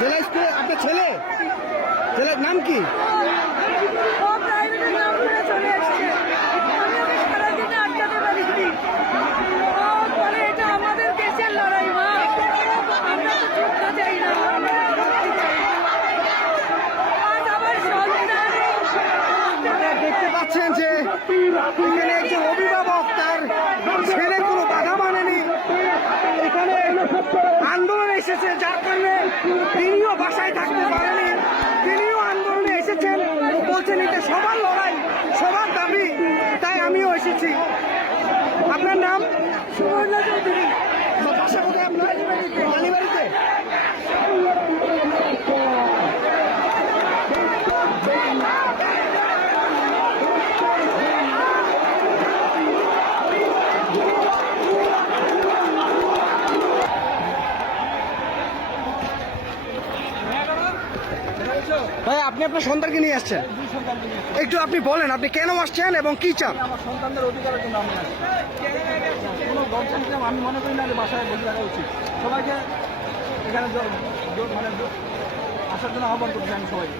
জেলা স্কুলে আপনার ছেলে, ছেলের নাম কি? ও প্রাইভেটের নাম করে চলে এসছে। আমি ওকে সারাদিনে আটকাতে পারিনি। ও বলে এটা আমাদের দেশের লড়াই মা, আমরা তো যুদ্ধ চাই না, আমরা মুক্তি চাই। আজ আমার সন্তান আপনারা দেখতে পাচ্ছেন যে এখানে একজন অভিভাবক তার ছেলে কোনো বাধা মানেনি, এখানে আন্দোলন এসেছে, যার কারণে তিনিও বাসায় থাকতে পারেনি, তিনিও আন্দোলনে এসেছেন, বলছেন এটা সবার লড়াই, সবার দাবি, তাই আমিও এসেছি। আপনার নাম? সুবর্ণা চৌধুরী। বাসা কোথায় আপনার? কালীবাড়িতে। ভাই আপনি আপনার সন্তানকে নিয়ে আসছেন, একটু আপনি বলেন আপনি কেন আসছেন এবং কি চান? আমার সন্তানদের অধিকারের জন্য আমি আসছি। কোনো দর্শন আমি মনে করি না যে বাসায় বসে থাকা উচিত। সবাইকে এখানে মানে আসার জন্য আহ্বান করছি আমি সবাইকে।